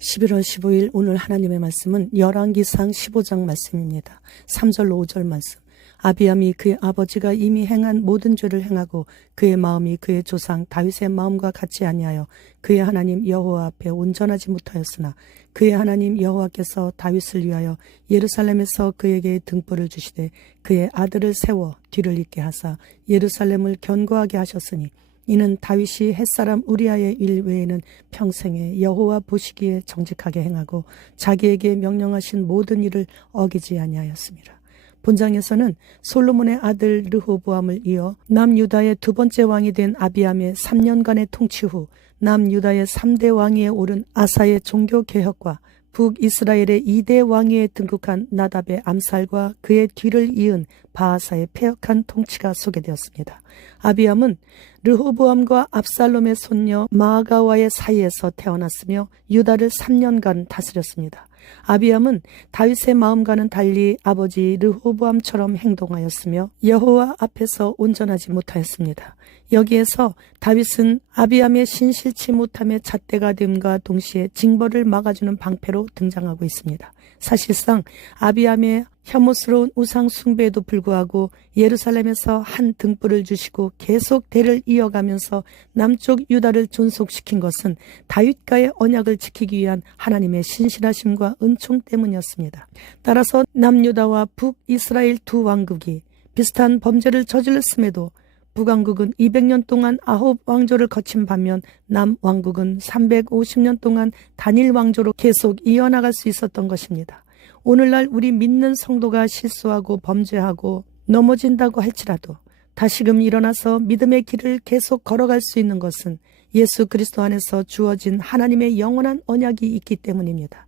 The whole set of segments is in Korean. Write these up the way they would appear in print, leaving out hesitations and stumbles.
11월 15일 오늘 하나님의 말씀은 열왕기상 15장 말씀입니다. 3절로 5절 말씀. 아비암이 그의 아버지가 이미 행한 모든 죄를 행하고 그의 마음이 그의 조상 다윗의 마음과 같지 아니하여 그의 하나님 여호와 앞에 온전하지 못하였으나 그의 하나님 여호와께서 다윗을 위하여 예루살렘에서 그에게 등불을 주시되 그의 아들을 세워 뒤를 잇게 하사 예루살렘을 견고하게 하셨으니 이는 다윗이 햇사람 우리아의 일 외에는 평생에 여호와 보시기에 정직하게 행하고 자기에게 명령하신 모든 일을 어기지 아니하였습니다. 본장에서는 솔로몬의 아들 르호보암을 이어 남유다의 두 번째 왕이 된 아비암의 3년간의 통치 후 남유다의 3대 왕위에 오른 아사의 종교개혁과 북이스라엘의 2대 왕위에 등극한 나답의 암살과 그의 뒤를 이은 바하사의 패역한 통치가 소개되었습니다. 아비암은 르호보암과 압살롬의 손녀 마아가와의 사이에서 태어났으며 유다를 3년간 다스렸습니다. 아비암은 다윗의 마음과는 달리 아버지 르호보암처럼 행동하였으며 여호와 앞에서 온전하지 못하였습니다. 여기에서 다윗은 아비암의 신실치 못함의 잣대가 됨과 동시에 징벌을 막아주는 방패로 등장하고 있습니다. 사실상 아비암의 혐오스러운 우상 숭배에도 불구하고 예루살렘에서 한 등불을 주시고 계속 대를 이어가면서 남쪽 유다를 존속시킨 것은 다윗과의 언약을 지키기 위한 하나님의 신실하심과 은총 때문이었습니다. 따라서 남유다와 북이스라엘 두 왕국이 비슷한 범죄를 저질렀음에도 북왕국은 200년 동안 아홉 왕조를 거친 반면 남왕국은 350년 동안 단일 왕조로 계속 이어나갈 수 있었던 것입니다. 오늘날 우리 믿는 성도가 실수하고 범죄하고 넘어진다고 할지라도 다시금 일어나서 믿음의 길을 계속 걸어갈 수 있는 것은 예수 그리스도 안에서 주어진 하나님의 영원한 언약이 있기 때문입니다.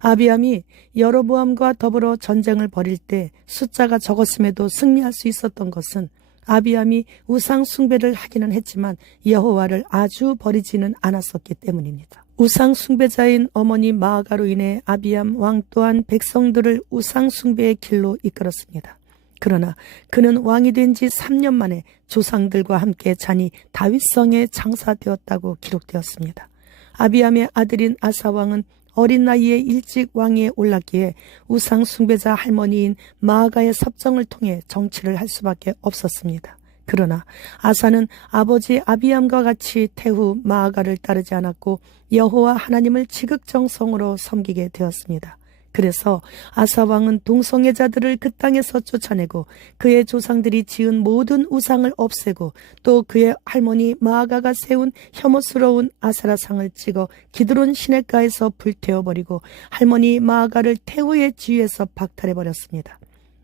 아비암이 여로보암과 더불어 전쟁을 벌일 때 숫자가 적었음에도 승리할 수 있었던 것은 아비암이 우상 숭배를 하기는 했지만 여호와를 아주 버리지는 않았었기 때문입니다. 우상 숭배자인 어머니 마아가로 인해 아비암 왕 또한 백성들을 우상 숭배의 길로 이끌었습니다. 그러나 그는 왕이 된 지 3년 만에 조상들과 함께 잔이 다윗성에 장사되었다고 기록되었습니다. 아비암의 아들인 아사 왕은 어린 나이에 일찍 왕위에 올랐기에 우상 숭배자 할머니인 마아가의 섭정을 통해 정치를 할 수밖에 없었습니다. 그러나 아사는 아버지 아비암과 같이 태후 마아가를 따르지 않았고 여호와 하나님을 지극정성으로 섬기게 되었습니다. 그래서 아사 왕은 동성애자들을 그 땅에서 쫓아내고 그의 조상들이 지은 모든 우상을 없애고 또 그의 할머니 마아가가 세운 혐오스러운 아세라상을 찍어 기드론 시냇가에서 불태워버리고 할머니 마아가를 태후의 지위에서 박탈해버렸습니다.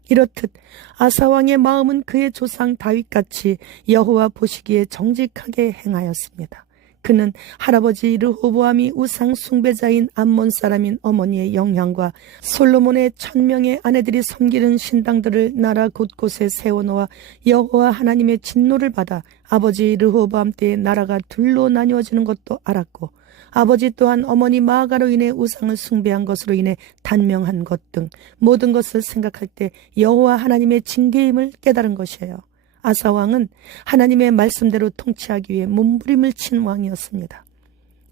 이렇듯 아사 왕의 마음은 그의 조상 다윗같이 여호와 보시기에 정직하게 행하였습니다. 그는 할아버지 르호보암이 우상 숭배자인 암몬 사람인 어머니의 영향과 솔로몬의 1000명의 아내들이 섬기는 신당들을 나라 곳곳에 세워놓아 여호와 하나님의 진노를 받아 아버지 르호보암 때에 나라가 둘로 나뉘어지는 것도 알았고 아버지 또한 어머니 마아가로 인해 우상을 숭배한 것으로 인해 단명한 것 등 모든 것을 생각할 때 여호와 하나님의 징계임을 깨달은 것이에요. 아사 왕은 하나님의 말씀대로 통치하기 위해 몸부림을 친 왕이었습니다.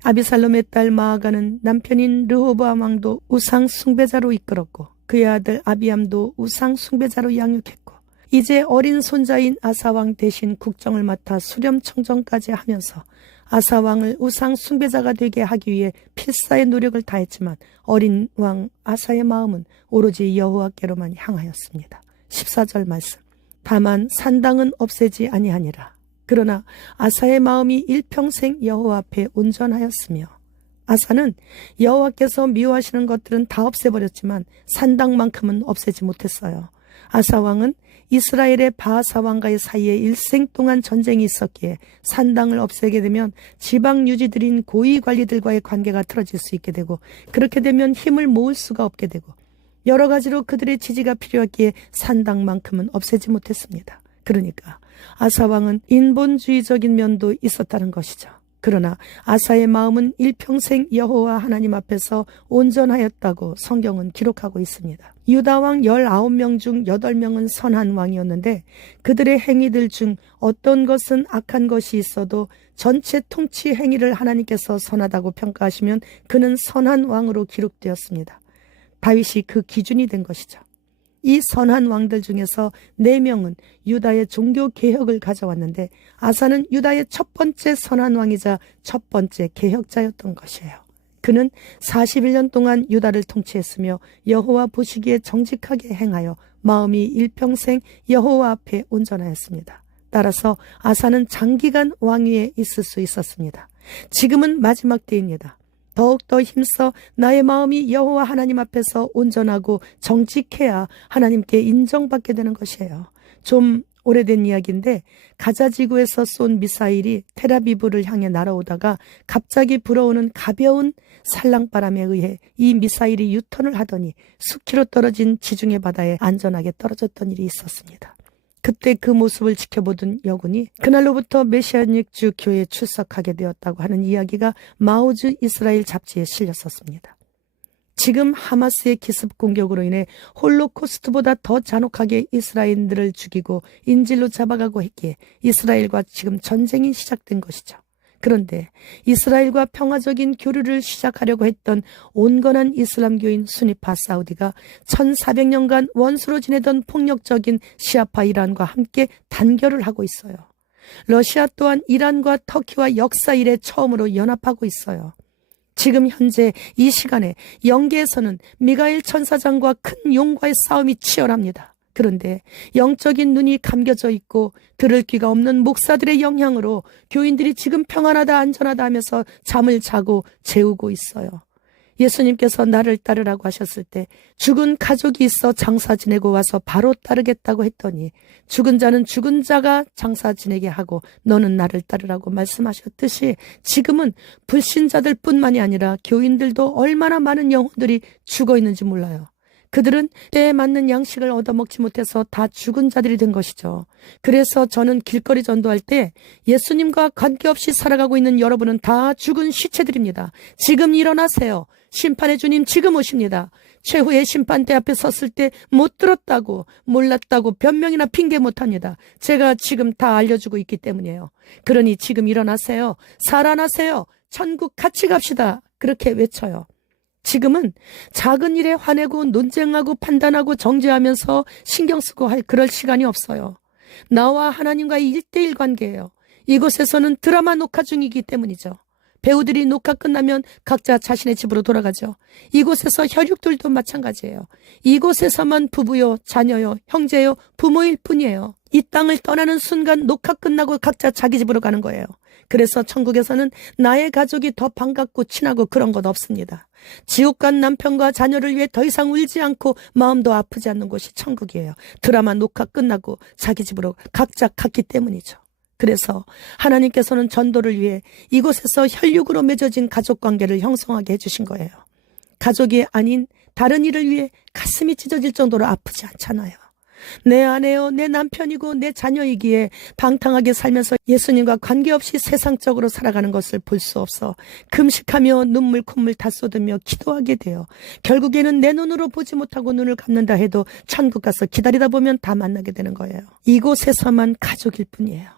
아비살롬의 딸 마아가는 남편인 르호보암 왕도 우상 숭배자로 이끌었고 그의 아들 아비암도 우상 숭배자로 양육했고 이제 어린 손자인 아사 왕 대신 국정을 맡아 수렴청정까지 하면서 아사 왕을 우상 숭배자가 되게 하기 위해 필사의 노력을 다했지만 어린 왕 아사의 마음은 오로지 여호와께로만 향하였습니다. 14절 말씀. 다만 산당은 없애지 아니하니라. 그러나 아사의 마음이 일평생 여호와 앞에 온전하였으며 아사는 여호와께서 미워하시는 것들은 다 없애버렸지만 산당만큼은 없애지 못했어요. 아사 왕은 이스라엘의 바하사 왕과의 사이에 일생 동안 전쟁이 있었기에 산당을 없애게 되면 지방 유지들인 고위 관리들과의 관계가 틀어질 수 있게 되고 그렇게 되면 힘을 모을 수가 없게 되고 여러 가지로 그들의 지지가 필요했기에 산당만큼은 없애지 못했습니다. 그러니까 아사 왕은 인본주의적인 면도 있었다는 것이죠. 그러나 아사의 마음은 일평생 여호와 하나님 앞에서 온전하였다고 성경은 기록하고 있습니다. 유다 왕 19명 중 8명은 선한 왕이었는데 그들의 행위들 중 어떤 것은 악한 것이 있어도 전체 통치 행위를 하나님께서 선하다고 평가하시면 그는 선한 왕으로 기록되었습니다. 다윗이 그 기준이 된 것이죠. 이 선한 왕들 중에서 4명은 유다의 종교 개혁을 가져왔는데 아사는 유다의 첫 번째 선한 왕이자 첫 번째 개혁자였던 것이에요. 그는 41년 동안 유다를 통치했으며 여호와 보시기에 정직하게 행하여 마음이 일평생 여호와 앞에 온전하였습니다. 따라서 아사는 장기간 왕위에 있을 수 있었습니다. 지금은 마지막 때입니다. 더욱더 힘써 나의 마음이 여호와 하나님 앞에서 온전하고 정직해야 하나님께 인정받게 되는 것이에요. 좀 오래된 이야기인데 가자 지구에서 쏜 미사일이 텔아비브를 향해 날아오다가 갑자기 불어오는 가벼운 살랑바람에 의해 이 미사일이 유턴을 하더니 수키로 떨어진 지중해 바다에 안전하게 떨어졌던 일이 있었습니다. 그때 그 모습을 지켜보던 여군이 그날로부터 메시아닉주 교회에 출석하게 되었다고 하는 이야기가 마오즈 이스라엘 잡지에 실렸었습니다. 지금 하마스의 기습 공격으로 인해 홀로코스트보다 더 잔혹하게 이스라엘인들을 죽이고 인질로 잡아가고 했기에 이스라엘과 지금 전쟁이 시작된 것이죠. 그런데 이스라엘과 평화적인 교류를 시작하려고 했던 온건한 이슬람교인 수니파 사우디가 1400년간 원수로 지내던 폭력적인 시아파 이란과 함께 단결을 하고 있어요. 러시아 또한 이란과 터키와 역사 이래 처음으로 연합하고 있어요. 지금 현재 이 시간에 영계에서는 미가엘 천사장과 큰 용과의 싸움이 치열합니다. 그런데 영적인 눈이 감겨져 있고 들을 귀가 없는 목사들의 영향으로 교인들이 지금 평안하다 안전하다 하면서 잠을 자고 재우고 있어요. 예수님께서 나를 따르라고 하셨을 때 죽은 가족이 있어 장사 지내고 와서 바로 따르겠다고 했더니 죽은 자는 죽은 자가 장사 지내게 하고 너는 나를 따르라고 말씀하셨듯이 지금은 불신자들 뿐만이 아니라 교인들도 얼마나 많은 영혼들이 죽어 있는지 몰라요. 그들은 때에 맞는 양식을 얻어먹지 못해서 다 죽은 자들이 된 것이죠. 그래서 저는 길거리 전도할 때 예수님과 관계없이 살아가고 있는 여러분은 다 죽은 시체들입니다. 지금 일어나세요. 심판의 주님 지금 오십니다. 최후의 심판대 앞에 섰을 때 못 들었다고 몰랐다고 변명이나 핑계 못합니다. 제가 지금 다 알려주고 있기 때문이에요. 그러니 지금 일어나세요. 살아나세요. 천국 같이 갑시다. 그렇게 외쳐요. 지금은 작은 일에 화내고 논쟁하고 판단하고 정죄하면서 신경 쓰고 할 그럴 시간이 없어요. 나와 하나님과의 1:1 관계예요. 이곳에서는 드라마 녹화 중이기 때문이죠. 배우들이 녹화 끝나면 각자 자신의 집으로 돌아가죠. 이곳에서 혈육들도 마찬가지예요. 이곳에서만 부부요, 자녀요, 형제요, 부모일 뿐이에요. 이 땅을 떠나는 순간 녹화 끝나고 각자 자기 집으로 가는 거예요. 그래서 천국에서는 나의 가족이 더 반갑고 친하고 그런 것 없습니다. 지옥 간 남편과 자녀를 위해 더 이상 울지 않고 마음도 아프지 않는 곳이 천국이에요. 드라마 녹화 끝나고 자기 집으로 각자 갔기 때문이죠. 그래서 하나님께서는 전도를 위해 이곳에서 혈육으로 맺어진 가족관계를 형성하게 해주신 거예요. 가족이 아닌 다른 일을 위해 가슴이 찢어질 정도로 아프지 않잖아요. 내 아내요, 내 남편이고 내 자녀이기에 방탕하게 살면서 예수님과 관계없이 세상적으로 살아가는 것을 볼 수 없어 금식하며 눈물 콧물 다 쏟으며 기도하게 돼요. 결국에는 내 눈으로 보지 못하고 눈을 감는다 해도 천국 가서 기다리다 보면 다 만나게 되는 거예요. 이곳에서만 가족일 뿐이에요.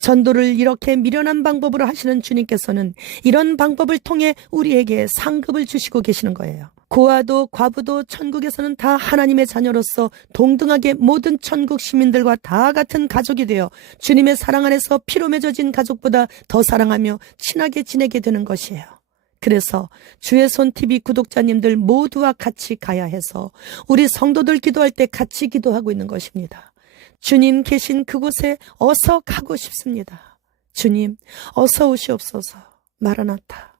전도를 이렇게 미련한 방법으로 하시는 주님께서는 이런 방법을 통해 우리에게 상급을 주시고 계시는 거예요. 고아도 과부도 천국에서는 다 하나님의 자녀로서 동등하게 모든 천국 시민들과 다 같은 가족이 되어 주님의 사랑 안에서 피로 맺어진 가족보다 더 사랑하며 친하게 지내게 되는 것이에요. 그래서 주의 손 TV 구독자님들 모두와 같이 가야 해서 우리 성도들 기도할 때 같이 기도하고 있는 것입니다. 주님 계신 그곳에 어서 가고 싶습니다. 주님 어서 오시옵소서. 마라나타.